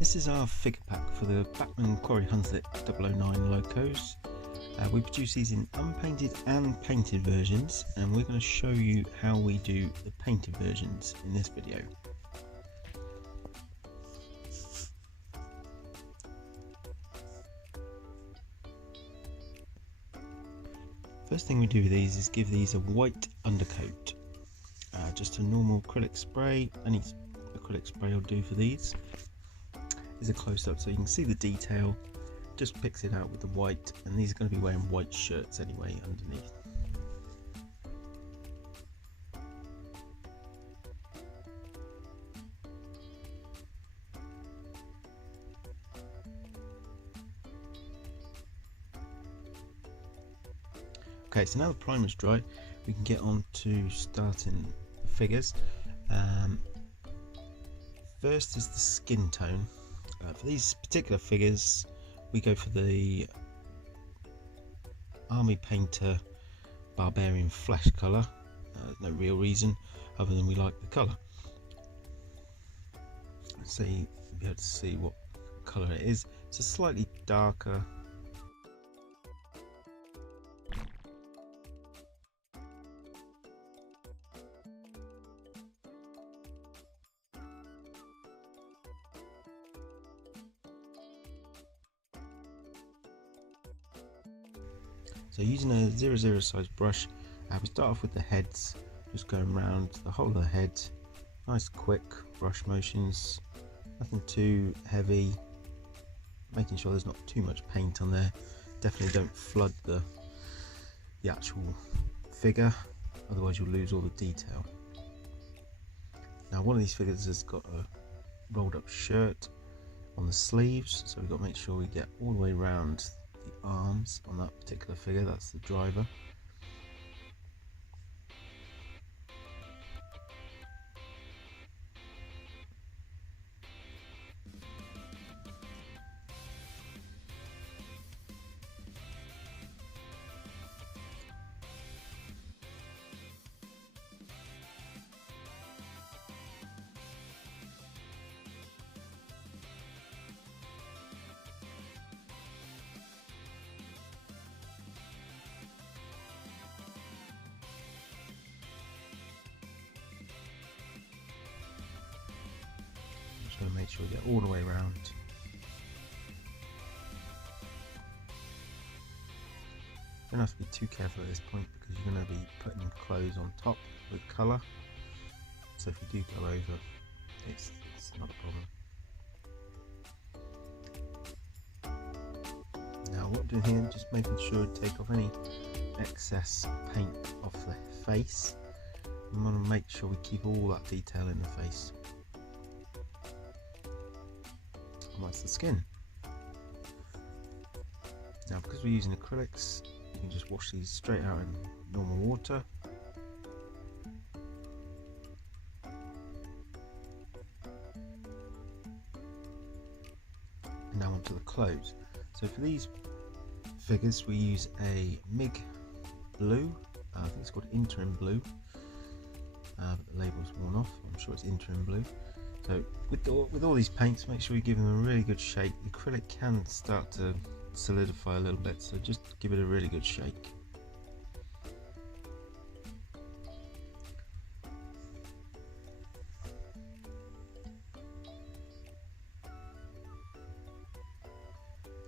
This is our figure pack for the Bachmann Quarry Hunslet 009 locos. We produce these in unpainted and painted versions, and we're going to show you how we do the painted versions in this video. First thing we do with these is give these a white undercoat. Just a normal acrylic spray, any acrylic spray will do for these. Is a close-up so you can see the detail. Just picks it out with the white, and these are going to be wearing white shirts anyway underneath. Okay, so now the primer's dry, we can get on to starting the figures. First is the skin tone. For these particular figures, we go for the Army Painter Barbarian Flesh colour. No real reason other than we like the colour. So you'll be able to see what colour it is. It's a slightly darker. So using a 00 size brush, we start off with the heads, just going around the whole of the head, nice quick brush motions, nothing too heavy, making sure there's not too much paint on there. Definitely don't flood the actual figure, otherwise you'll lose all the detail. Now one of these figures has got a rolled up shirt on the sleeves, so we've got to make sure we get all the way around the arms on that particular figure. That's the driver. Just going to make sure we get all the way around. You don't have to be too careful at this point because you're going to be putting clothes on top with colour. So if you do go over, it's not a problem. Now what we're doing here, just making sure to take off any excess paint off the face. We want to make sure we keep all that detail in the face. And that's the skin. Now because we're using acrylics, you can just wash these straight out in normal water. And now onto the clothes. So for these figures we use a MIG blue, I think it's called interim blue, but the label's worn off. I'm sure it's interim blue. So with all these paints, make sure you give them a really good shake. The acrylic can start to solidify a little bit, so just give it a really good shake.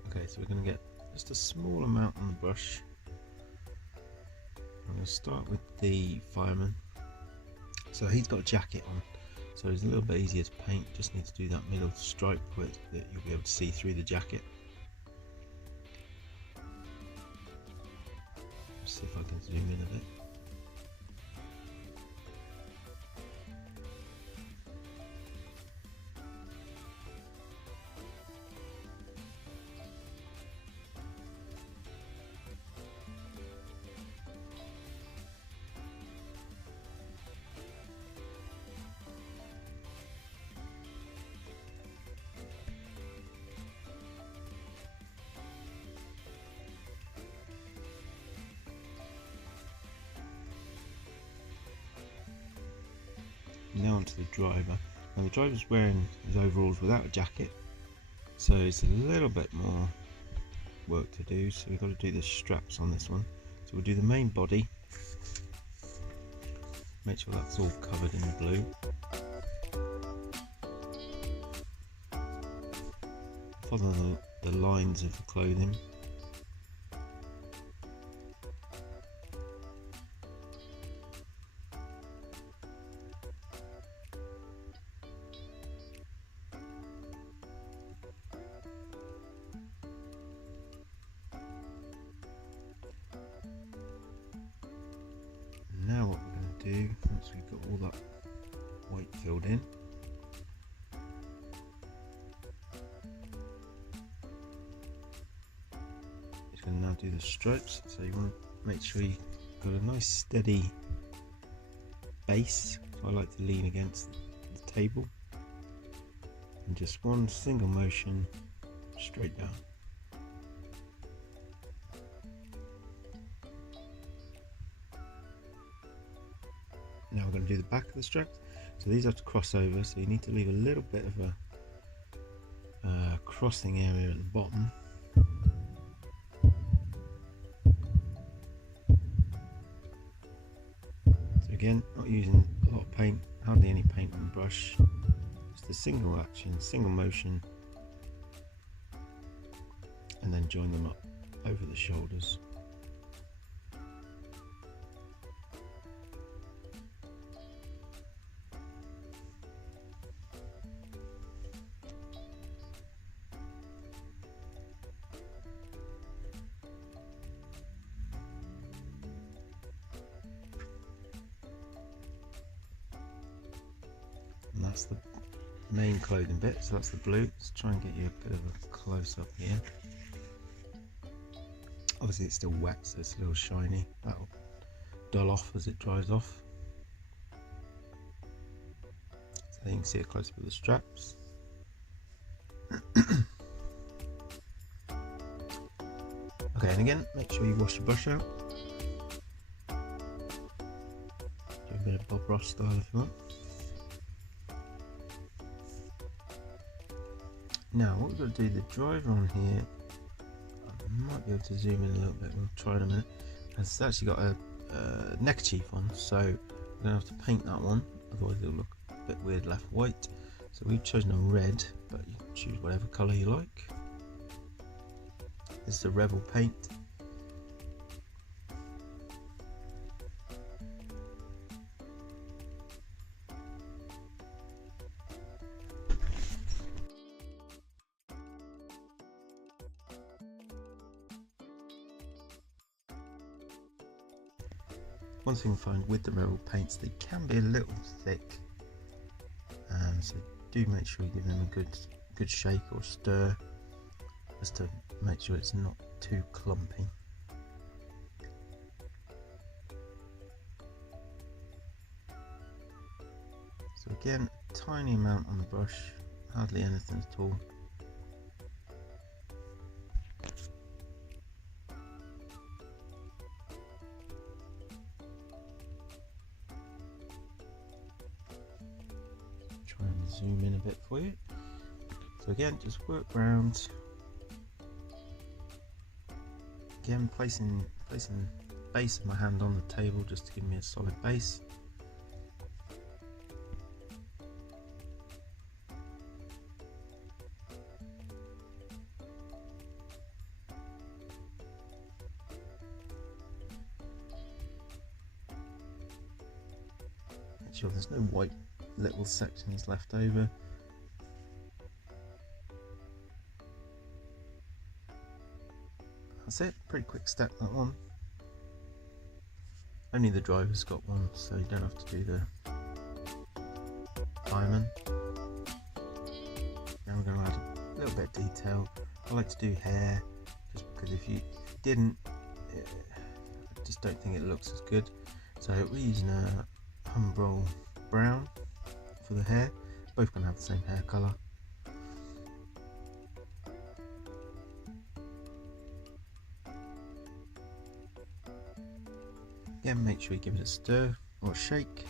Okay, so we're going to get just a small amount on the brush. I'm going to start with the fireman. So he's got a jacket on, so it's a little bit easier to paint. Just need to do that middle stripe that you'll be able to see through the jacket. Let's see if I can zoom in a bit. Now onto the driver. Now the driver's wearing his overalls without a jacket, So it's a little bit more work to do, so we've got to do the straps on this one. So we'll do the main body, make sure that's all covered in the blue. Follow the lines of the clothing. Now what we're going to do, once we've got all that white filled in, it's going to now do the stripes. So you want to make sure you've got a nice steady base. So I like to lean against the table and just one single motion straight down. Now we're going to do the back of the straps. So these have to cross over, so you need to leave a little bit of a crossing area at the bottom. So again, not using a lot of paint, hardly any paint on the brush, just a single action, single motion, and then join them up over the shoulders. And that's the main clothing bit, so that's the blue. Let's try and get you a bit of a close up here. Obviously it's still wet, so it's a little shiny. That'll dull off as it dries off. So you can see a close up of the straps. Okay, and again, make sure you wash your brush out. Do a bit of Bob Ross style if you want. Now what we've got to do, the driver on here, I might be able to zoom in a little bit, we'll try in a minute. It's actually got a neckerchief on, so we're going to have to paint that one, otherwise it'll look a bit weird left white. So we've chosen a red, but you can choose whatever colour you like. This is the Rebel paint. One thing I find with the Rebel paints, they can be a little thick, so do make sure you give them a good shake or stir, just to make sure it's not too clumpy. So again, tiny amount on the brush, hardly anything at all. Try and zoom in a bit for you. So again, just work round. Again, placing the base of my hand on the table just to give me a solid base. Make sure there's no white little sections left over. That's it, pretty quick step that one. Only the driver's got one, so you don't have to do the fireman. Now we're going to add a little bit of detail. I like to do hair, just because if you didn't, I just don't think it looks as good. So we're using a Humbrol brown for the hair. Both going to have the same hair colour. Again, make sure you give it a stir or a shake.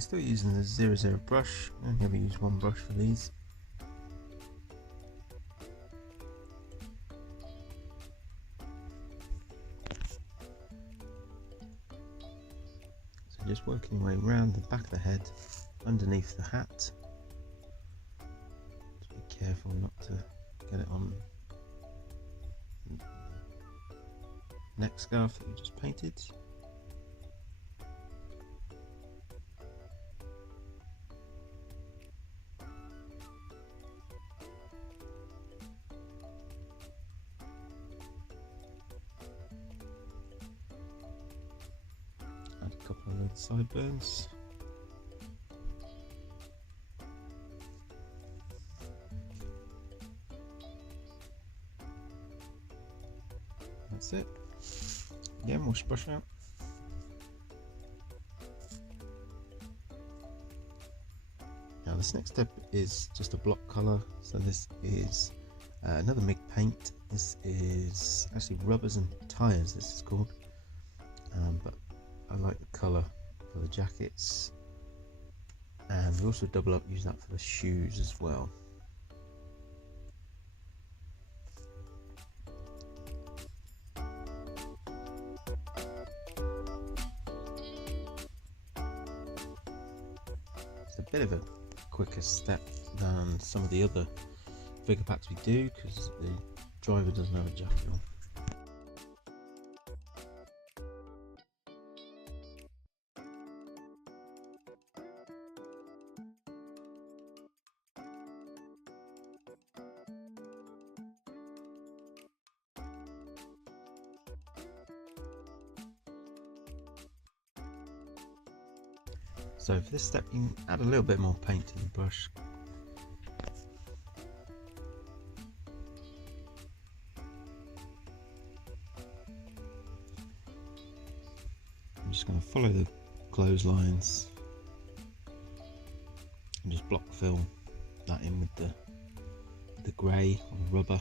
I'm still using the 00 brush. I only ever use one brush for these. So just working your way around the back of the head, underneath the hat. Just be careful not to get it on the neck scarf that you just painted. Add a couple of little sideburns. That's it. Again, wash brush out. Now this next step is just a block colour. So this is another MIG paint. This is actually rubbers and tyres, this is called. But I like the colour for the jackets. And we also double up, use that for the shoes as well. It's a bit of a quicker step than some of the other figure packs we do because the driver doesn't have a jacket on. So for this step you can add a little bit more paint to the brush. I'm just going to follow the clotheslines and just block fill that in with the grey or rubber.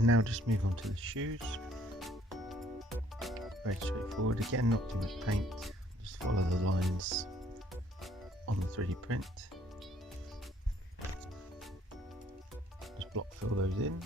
Now just move on to the shoes. Very straightforward. Again, not too much paint. Just follow the lines on the 3D print. Just block fill those in.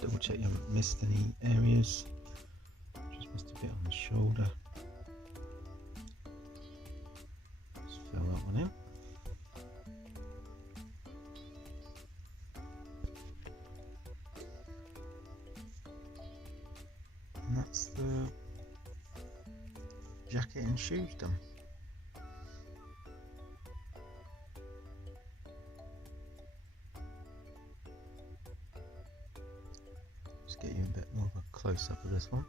Double check you haven't missed any areas. Just missed a bit on the shoulder. Just fill that one in. And that's the jacket and shoes done. Get you a bit more of a close-up of this one.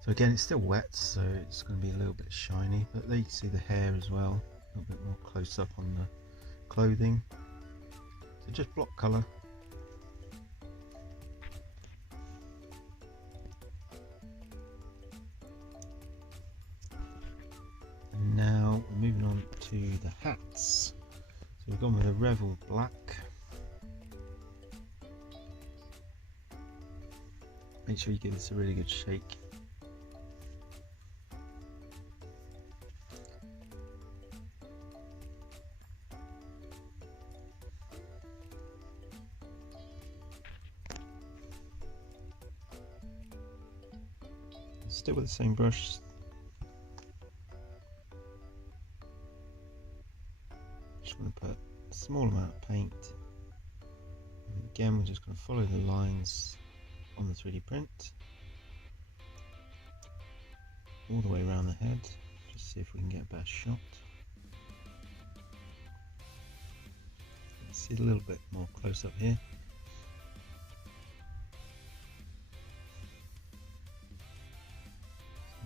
So again, it's still wet, so it's going to be a little bit shiny, but there you can see the hair as well, a little bit more close-up on the clothing. So just block colour. And now to the hats. So we've gone with a Revel black. Make sure you give this a really good shake. Still with the same brush. Just going to put a small amount of paint. And again, we're just going to follow the lines on the 3D print all the way around the head. Just see if we can get a better shot. Let's see a little bit more close up here.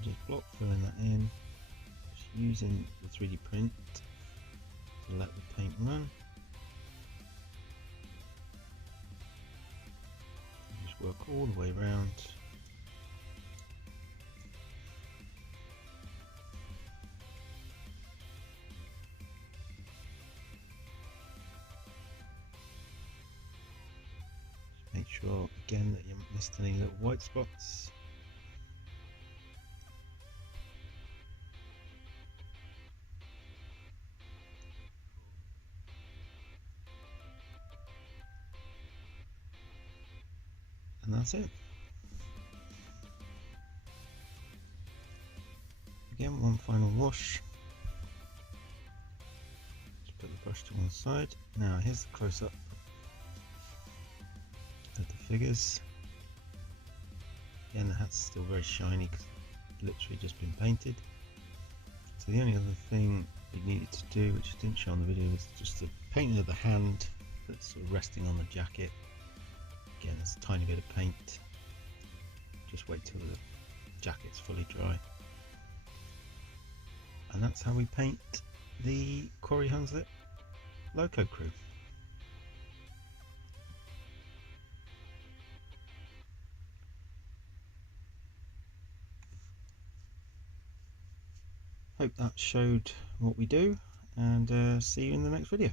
Just block filling that in, just using the 3D print to let the paint run. Just work all the way around. Just make sure again that you haven't missed any little white spots. And that's it. Again, one final wash. Just put the brush to one side. Now here's the close-up of the figures. Again, the hat's still very shiny because it's literally just been painted. So the only other thing we needed to do, which I didn't show on the video, is just the painting of the hand that's sort of resting on the jacket. Again, there's a tiny bit of paint. Just wait till the jacket's fully dry. And that's how we paint the Quarry Hunslet Loco crew. Hope that showed what we do, and see you in the next video.